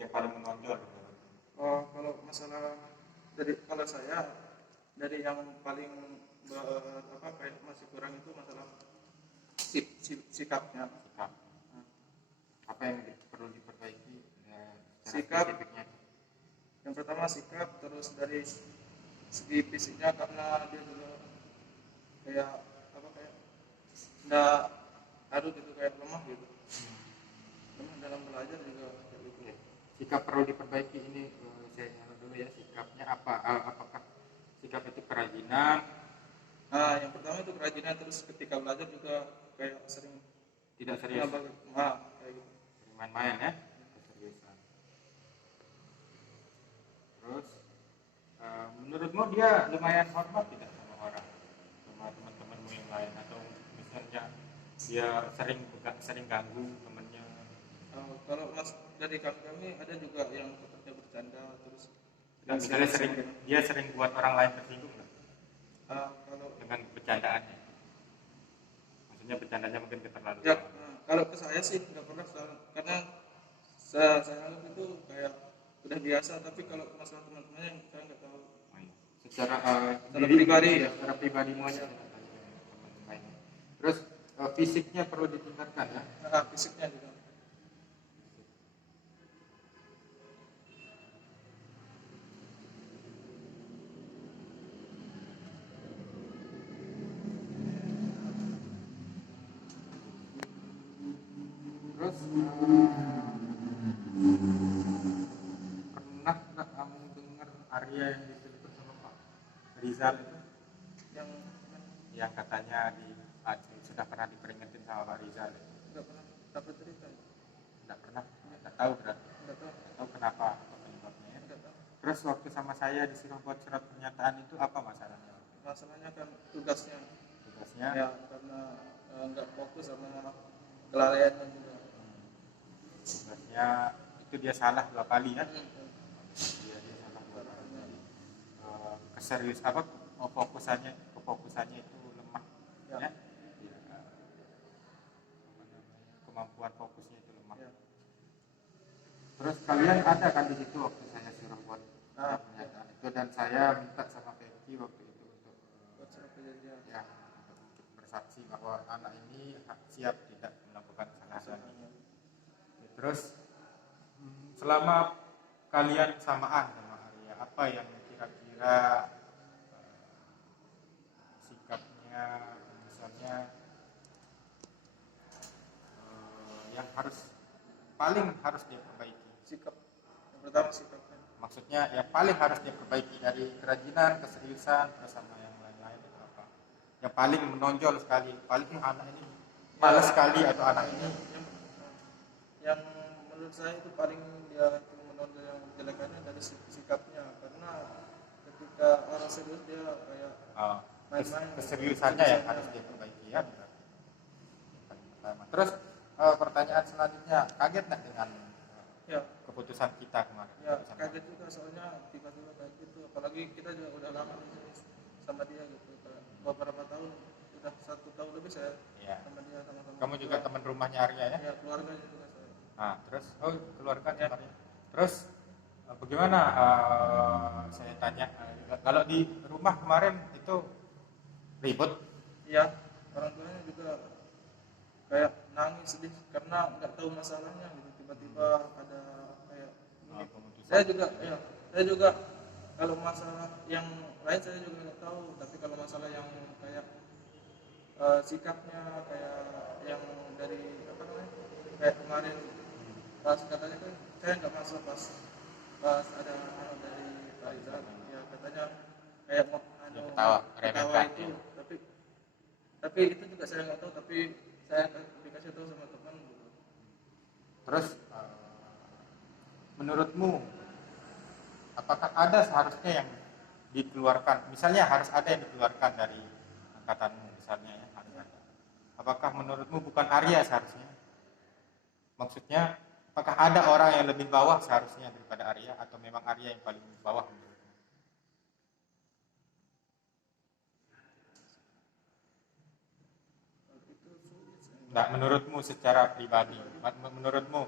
yang paling menonjol? Oh, kalau masalah kalau saya dari yang paling kayak masih kurang itu masalah sikapnya. Sikap. Apa yang perlu diperbaiki Sikap. spesifiknya? Yang pertama sikap, terus dari segi fisiknya karena dia juga kayak nggak haru gitu, kayak lemah gitu. Lemah dalam belajar juga kayak gitu. Sikap perlu diperbaiki ini saya nanya dulu ya, sikapnya apa? Apakah sikap itu kerajinan? Nah, yang pertama itu kerajinan, terus ketika belajar juga kayak sering Tidak serius. Kayak gitu. Sering main-main ya, keseriusan. Terus menurutmu dia lumayan hormat tidak sama orang, sama teman-temanmu yang lain, atau misalnya dia sering ganggu temannya? Kalau mas dari kami ada juga yang tetapnya bercanda, terus Nggak, misalnya dia sering buat orang lain tersinggung nggak? Kalau Dengan bercandaannya, maksudnya bercandanya mungkin keterlaluan. ya, kalau ke saya sih nggak pernah, karena saya anggap itu kayak udah biasa. Tapi kalau masalah teman-temannya saya nggak tahu. Secara pribadi ya. Secara pribadi aja. Terus fisiknya perlu ditingkatkan ya. Fisiknya juga. Terus pernah nggak kamu dengar Arya yang disebut sama Pak Rizal itu, yang katanya sudah pernah diperingatin sama Pak Rizal? Nggak pernah dapat cerita. Nggak pernah, nggak tahu berarti. Nggak tahu. Tahu kenapa penyebabnya? Nggak tahu. Terus waktu sama saya disuruh buat surat pernyataan itu apa masalahnya? Masalahnya kan tugasnya. Tugasnya? Ya, karena nggak fokus sama kelalaiannya juga. Tugasnya itu dia salah 2 kali ya. Dia salah 2 kali. Kefokusannya itu lemah ya. Kemampuan fokusnya itu lemah. Ya. Terus kalian ada kan di situ waktu saya suruh buat pernyataan itu, dan saya minta sama Peggy waktu itu untuk bersaksi bahwa anak ini siap tidak melakukan kesalahan ini. Terus selama kalian samaan sama Arya, apa yang kira-kira sikapnya, misalnya yang paling harus dia perbaiki? Sikap. Yang pertama sikapnya. Maksudnya yang paling harus dia perbaiki dari kerajinan, keseriusan, sama yang lain-lain itu apa? Yang paling menonjol sekali, paling anak ini malas sekali, atau anak ini yang menurut saya itu paling dia itu menonjol yang jelekannya dari sikapnya, karena ketika orang serius dia kayak main-main. Keseriusannya yang harus dia perbaiki ya. Terus pertanyaan selanjutnya, kaget nggak dengan keputusan kita kemarin? Ya, kaget juga, soalnya tiba-tiba kayak gitu. Apalagi kita juga udah lama sama dia gitu, beberapa tahun, udah 1 tahun lebih saya sama dia, sama-sama. Kamu juga teman rumahnya Arya ya? Ya, keluarganya juga saya. Nah, terus keluarganya Arya. Terus bagaimana, saya tanya, kalau di rumah kemarin itu ribut? Iya, orang tuanya juga kayak nangis, sedih karena nggak tahu masalahnya gitu. Tiba-tiba ada kayak saya juga kalau masalah yang lain saya juga nggak tahu, tapi kalau masalah yang kayak sikapnya kayak yang dari kayak kemarin pas katanya kan saya nggak masuk pas ada dari Pak Rizal, ya katanya kayak mau ketawa itu, tapi itu juga saya nggak tahu, tapi saya dikasih tahu sama teman gitu. Terus menurutmu apakah ada seharusnya yang dikeluarkan, misalnya harus ada yang dikeluarkan dari angkatanmu misalnya ya, apakah menurutmu bukan Arya seharusnya? Maksudnya apakah ada orang yang lebih bawah seharusnya daripada Arya, atau memang Arya yang paling bawah menurutmu? Enggak, menurutmu secara pribadi, menurutmu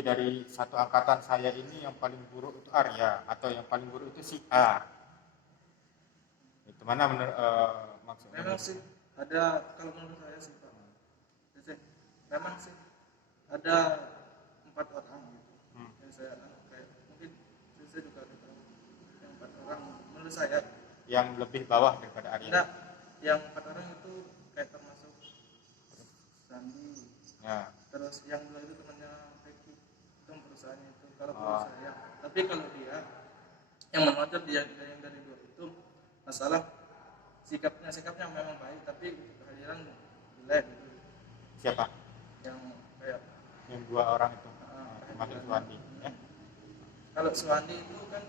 dari satu angkatan saya ini yang paling buruk itu Arya atau yang paling buruk itu si A. Itu mana maksudnya? Memang sih ada, kalau menurut saya sih Pak, memang sih ada 4 orang gitu. Yang saya kayak mungkin saya juga ada tahu yang 4 orang menurut saya Yang lebih bawah daripada Arya. enggak, yang 4 orang itu kayak termasuk Sandi. Ya. Terus yang 2 itu temannya Peki, itu perusahaannya itu. Kalau menurut saya, tapi kalau dia yang menonjol dia yang dari 2 itu masalah sikapnya memang baik, tapi kehadiran jelek gitu. Siapa? Yang kayak Yang 2 orang itu. Termasuk Suwandi. Ya. Kalau Suwandi itu kan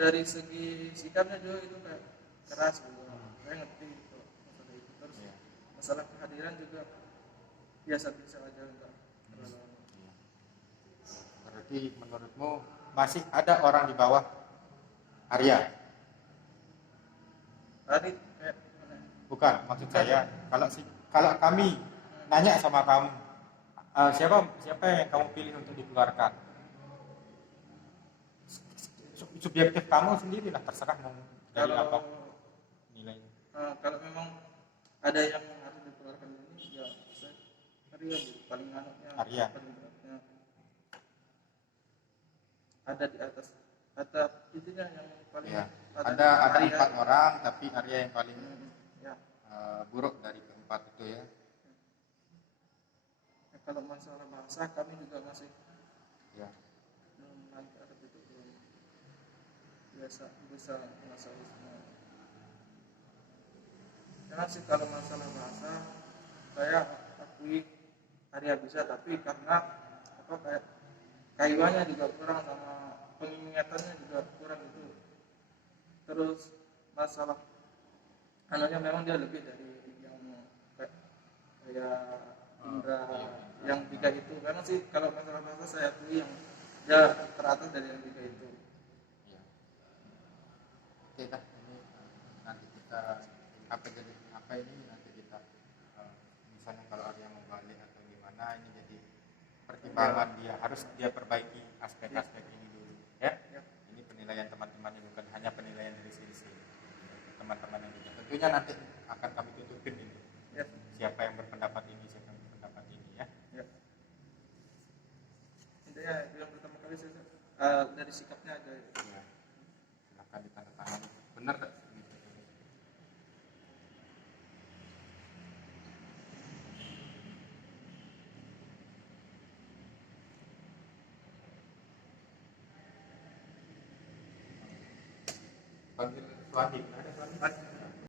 dari segi sikapnya juga itu kayak keras gitu. Saya ngerti itu masalah itu. Terus masalah kehadiran juga biasa-biasa aja, enggak terlalu. Berarti menurutmu masih ada orang di bawah Arya? Tadi kayak Bukan, maksud saya kalau kami nanya sama kamu, siapa yang kamu pilih untuk dikeluarkan? Subjektif kamu sendiri lah, terserah mau dari apa nilainya. Kalau memang ada yang harus dikeluarkan ini, ya saya Arya gitu, paling anaknya, Arya. paling beratnya. Ada di atas itunya yang paling Ya. Ada Arya. 4 orang, tapi Arya yang paling Ya. buruk dari keempat itu ya. Kalau masalah bahasa kami juga masih Ya. menangkap itu belum bisa menguasai semua. Karena sih kalau masalah bahasa saya akui Arya bisa, tapi karena apa kayak kayuannya juga kurang sama pengingatannya juga kurang itu. Terus masalah anaknya memang dia lebih dari yang kayak Indra yang 3 itu, karena sih kalau masalah bahasa saya akui yang dia teratas dari yang 3 itu. Ya. Oke dah, ini nanti kita apa ini nanti kita misalnya kalau ada yang mau balik atau gimana, ini jadi pertimbangan dia perbaiki aspek-aspek ini dulu ya. Ini penilaian teman-teman, ini bukan hanya penilaian dari sini teman-teman yang juga tentunya nanti akan kami tutupin ini siapa yang berpendapat ini, siapa yang berpendapat ini ya. Intinya yang pertama kali saya dari sikapnya aja ya. Silahkan ditandatangani benar tak? Panggil Suwandi, ada Suwandi?